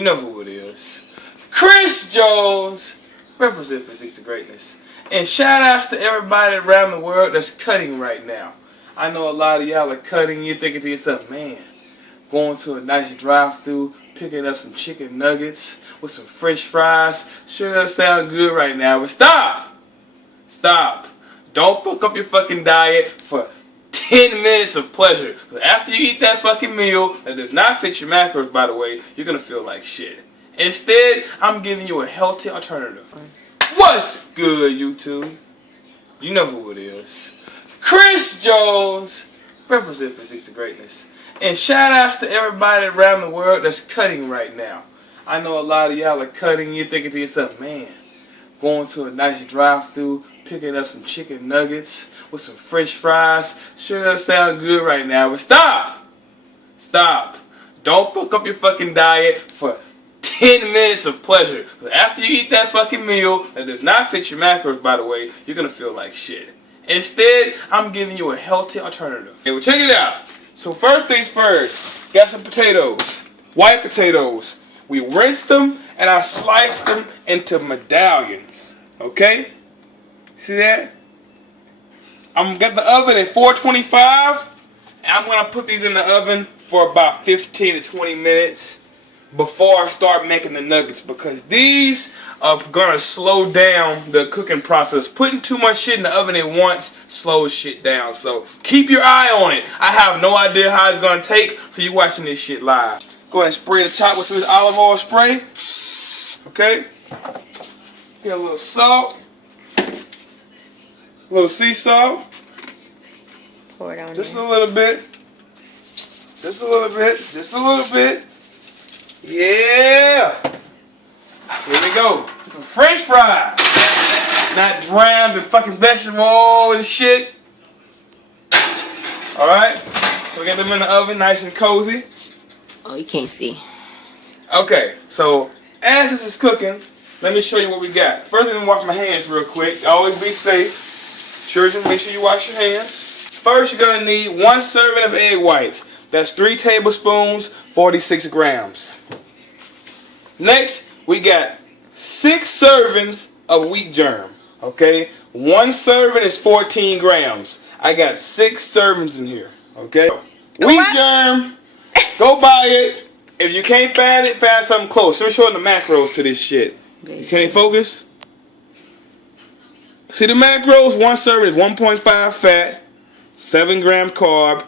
You know who it is. Chris Jones, represent physiques of greatness. And shout outs to everybody around the world that's cutting right now. I know a lot of y'all are cutting. You're thinking to yourself, man, going to a nice drive-thru, picking up some chicken nuggets with some French fries. Sure does sound good right now, but stop! Stop. Don't fuck up your fucking diet for 10 minutes of pleasure. Because after you eat that fucking meal that does not fit your macros, by the way, you're going to feel like shit. Instead, I'm giving you a healthy alternative. What's good, YouTube? You know who it is. Chris Jones, represent physiques of greatness. And shout outs to everybody around the world that's cutting right now. I know a lot of y'all are cutting. You're thinking to yourself, man, going to a nice drive-thru, picking up some chicken nuggets with some French fries. Sure does sound good right now, but stop! Stop. Don't fuck up your fucking diet for 10 minutes of pleasure. Because after you eat that fucking meal that does not fit your macros, by the way, you're going to feel like shit. Instead, I'm giving you a healthy alternative. Okay, well, check it out. So first things first, got some potatoes, white potatoes. We rinsed them and I sliced them into medallions. Okay? See that? I'm got the oven at 425 and I'm gonna put these in the oven for about 15 to 20 minutes before I start making the nuggets, because these are gonna slow down the cooking process. Putting too much shit in the oven at once slows shit down. So keep your eye on it. I have no idea how it's gonna take, so you're watching this shit live. Go ahead and spray the top with some olive oil spray. Okay? Get a little salt. A little sea salt. Pour it on just there. A little bit. Just a little bit. Just a little bit. Yeah! Here we go. Some French fries. Not drowned in fucking vegetable oil and shit. Alright? So we get them in the oven nice and cozy. Oh, you can't see. Okay, so as this is cooking, let me show you what we got. First, let me wash my hands real quick. Always be safe. Make sure you wash your hands. First, you're going to need 1 serving of egg whites. That's 3 tablespoons, 46 grams. Next, we got 6 servings of wheat germ. Okay? 1 serving is 14 grams. I got 6 servings in here. Okay? Wheat germ. Go buy it. If you can't find it, find something close. Let me show you the macros to this shit. Can you focus? See the macros? 1 serving is 1.5 fat, 7 grams carb,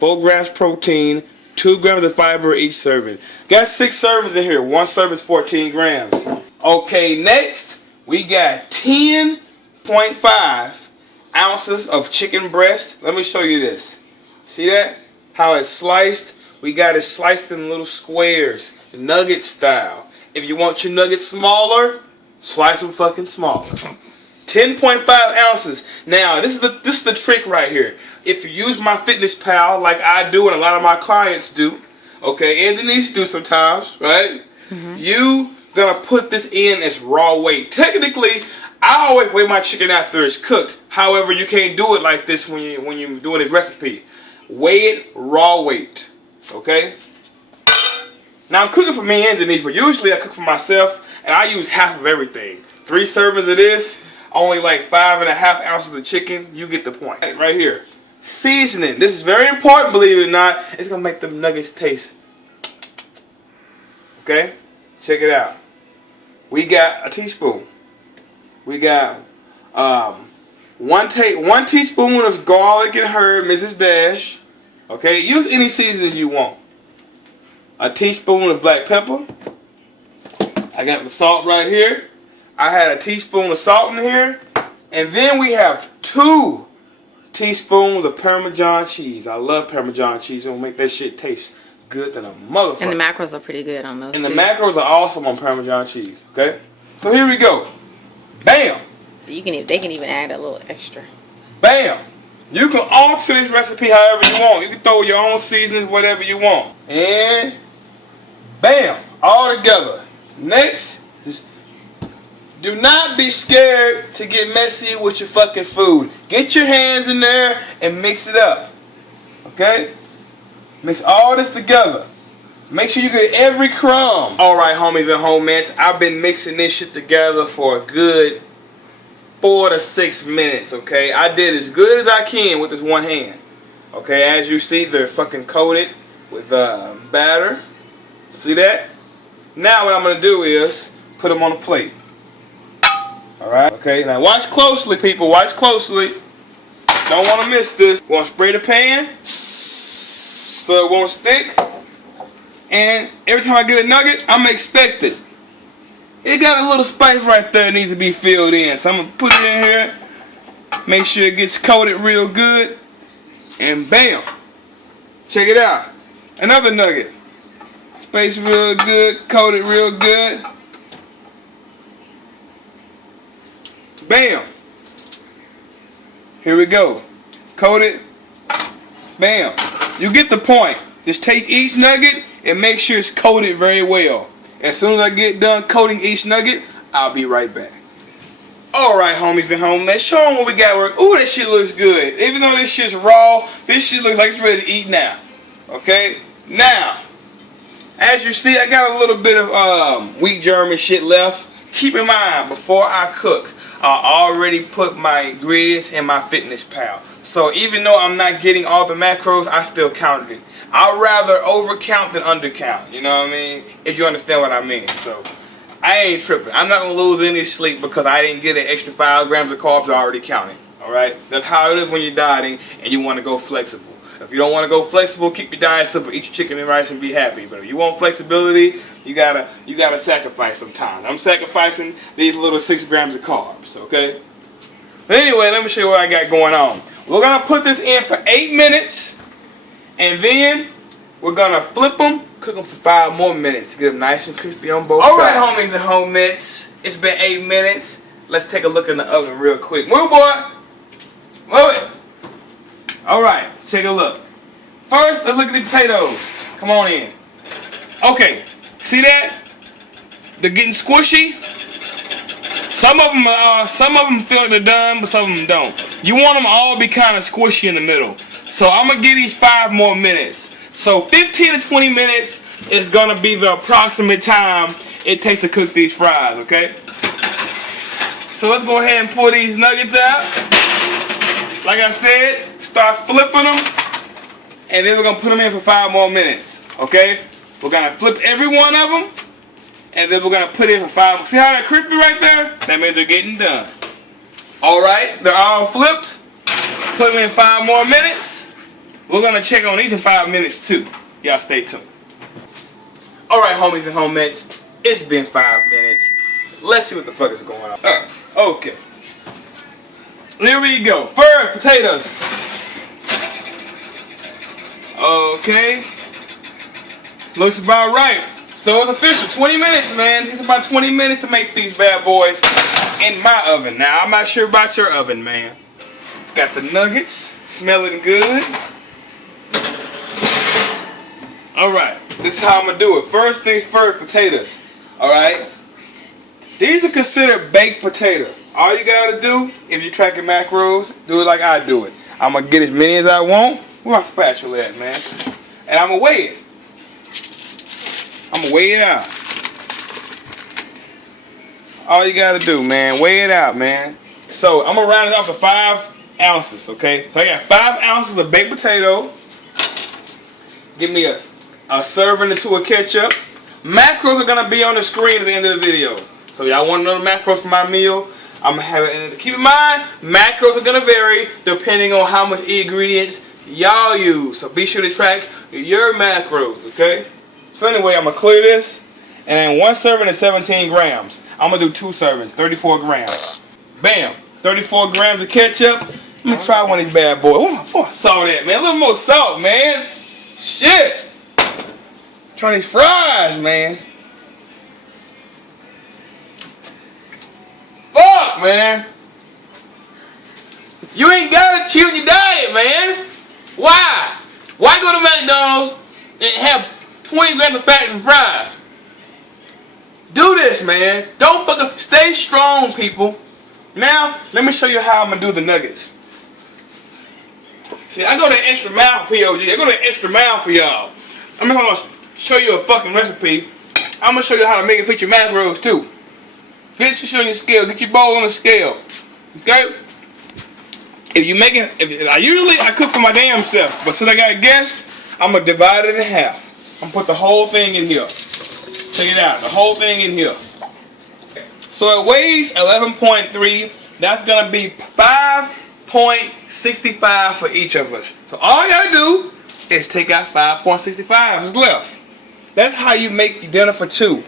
4 grams protein, 2 grams of fiber each serving. Got 6 servings in here. 1 serving is 14 grams. Okay, next we got 10.5 ounces of chicken breast. Let me show you this. See that? How it's sliced? We got it sliced in little squares, nugget style. If you want your nuggets smaller, slice them fucking smaller. 10.5 ounces. Now, this is the trick right here. If you use my Fitness Pal like I do and a lot of my clients do, okay, and Denise do sometimes, right? You gonna put this in as raw weight. Technically, I always weigh my chicken after it's cooked. However, you can't do it like this when you're doing this recipe. Weigh it raw weight. Okay? Now I'm cooking for me and Denise, but usually I cook for myself and I use half of everything. 3 servings of this, only like 5.5 ounces of chicken. You get the point. Right here. Seasoning. This is very important, believe it or not. It's gonna make them nuggets taste. Okay? Check it out. We got a teaspoon. We got 1 teaspoon of garlic and herb, Mrs. Dash. Okay, use any seasonings you want. A teaspoon of black pepper. I got the salt right here. I had a teaspoon of salt in here. And then we have 2 teaspoons of Parmesan cheese. I love Parmesan cheese. It'll make that shit taste good than a motherfucker. And the macros are pretty good on those. And the macros are awesome on Parmesan cheese. Okay? So here we go. Bam! They can even add a little extra. Bam! You can alter this recipe however you want. You can throw your own seasonings, whatever you want. And bam! All together. Next, just do not be scared to get messy with your fucking food. Get your hands in there and mix it up. Okay? Mix all this together. Make sure you get every crumb. Alright, homies and homies, I've been mixing this shit together for a good 4 to 6 minutes, okay? I did as good as I can with this one hand. Okay, as you see, they're fucking coated with batter. See that? Now what I'm going to do is put them on a plate. Alright? Okay, now watch closely, people. Watch closely. Don't want to miss this. Want to spray the pan so it won't stick. And every time I get a nugget, I'm going to expect it. It got a little space right there that needs to be filled in. So I'm going to put it in here. Make sure it gets coated real good. And bam. Check it out. Another nugget. Space real good. Coated real good. Bam. Here we go. Coated. Bam. You get the point. Just take each nugget and make sure it's coated very well. As soon as I get done coating each nugget, I'll be right back. Alright, homies and homies, let's show them what we got work. Ooh, that shit looks good. Even though this shit's raw, this shit looks like it's ready to eat now. Okay? Now, as you see, I got a little bit of wheat germ and shit left. Keep in mind, before I cook, I already put my ingredients in my fitness pal. So even though I'm not getting all the macros, I still counted it. I'd rather overcount than undercount, you know what I mean? If you understand what I mean. So, I ain't tripping. I'm not going to lose any sleep because I didn't get an extra 5 grams of carbs already counted. Alright? That's how it is when you're dieting and you want to go flexible. If you don't want to go flexible, keep your diet simple. Eat your chicken and rice and be happy. But if you want flexibility, you gotta sacrifice sometimes. I'm sacrificing these little 6 grams of carbs, okay? But anyway, let me show you what I got going on. We're going to put this in for 8 minutes. And then we're going to flip them, cook them for 5 more minutes to get them nice and crispy on both sides. Alright, homies and homies, it's been 8 minutes. Let's take a look in the oven real quick. Move, boy! Move it! Alright, take a look. First, let's look at the potatoes. Come on in. Okay, see that? They're getting squishy. Some of them feel like they're done, but some of them don't. You want them all to be kind of squishy in the middle. So I'm going to give these 5 more minutes. So 15 to 20 minutes is going to be the approximate time it takes to cook these fries, okay? So let's go ahead and pull these nuggets out. Like I said, start flipping them. And then we're going to put them in for 5 more minutes, okay? We're going to flip every one of them. And then we're going to put in for 5. See how they're crispy right there? That means they're getting done. Alright, they're all flipped. Put them in 5 more minutes. We're going to check on these in 5 minutes too. Y'all stay tuned. Alright, homies and homies. It's been 5 minutes. Let's see what the fuck is going on. Okay. Here we go. First, potatoes. Okay. Looks about right. So it's official. 20 minutes, man. It's about 20 minutes to make these bad boys in my oven. Now, I'm not sure about your oven, man. Got the nuggets. Smelling good. Alright. This is how I'm going to do it. First things first, potatoes. Alright. These are considered baked potato. All you got to do, if you're tracking macros, do it like I do it. I'm going to get as many as I want. Where my spatula at, man? And I'm going to weigh it. I'm going to weigh it out. All you got to do, man, weigh it out, man. So, I'm going to round it off to 5 ounces, okay? So, I got 5 ounces of baked potato. Give me a serving or 2 of ketchup. Macros are going to be on the screen at the end of the video. So, y'all want to know the macros for my meal? I'm going to have it in. Keep in mind, macros are going to vary depending on how much ingredients y'all use. So, be sure to track your macros, okay? So anyway, I'm going to clear this. And 1 serving is 17 grams. I'm going to do 2 servings, 34 grams. Bam. 34 grams of ketchup. Let me try one of these bad boys. Oh, saw that, man. A little more salt, man. Shit. Try these fries, man. Fuck, man. You ain't got to cheat on your diet, man. Why? Why go to McDonald's and have 20 grams of fat in fries? Do this, man. Don't fucking stay strong, people. Now, let me show you how I'm gonna do the nuggets. See, I go the extra mile for POG. I go the extra mile for y'all. I mean, hold on. show you a fucking recipe. I'm gonna show you how to make it fit your macros too. Get your shit on your scale. Get your bowl on the scale. Okay? If you make it, I cook for my damn self, but since I got a guest, I'm gonna divide it in half. I'm gonna put the whole thing in here. Check it out, the whole thing in here. Okay. So it weighs 11.3. That's gonna be 5.65 for each of us. So all I gotta do is take out 5.65 that's left. That's how you make your dinner for two.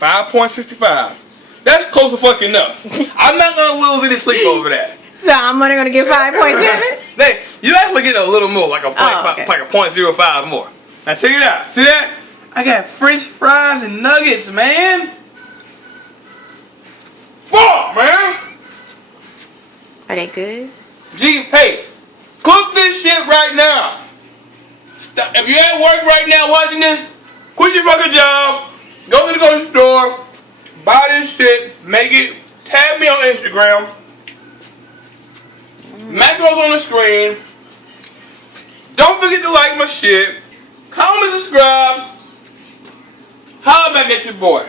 5.65. That's close to fucking enough. I'm not gonna lose any sleep over that. So I'm only gonna get 5.7. You actually get a little more, like a okay. like a 0.05 more. Now check it out. See that? I got French fries and nuggets, man. Fuck, man. Are they good? Gee, hey, cook this shit right now. Stop. If you're at work right now watching this, quit your fucking job. Go to the grocery store. Buy this shit. Make it. Tag me on Instagram. Macros on the screen. Don't forget to like my shit. Comment, subscribe. Holla back at your boy.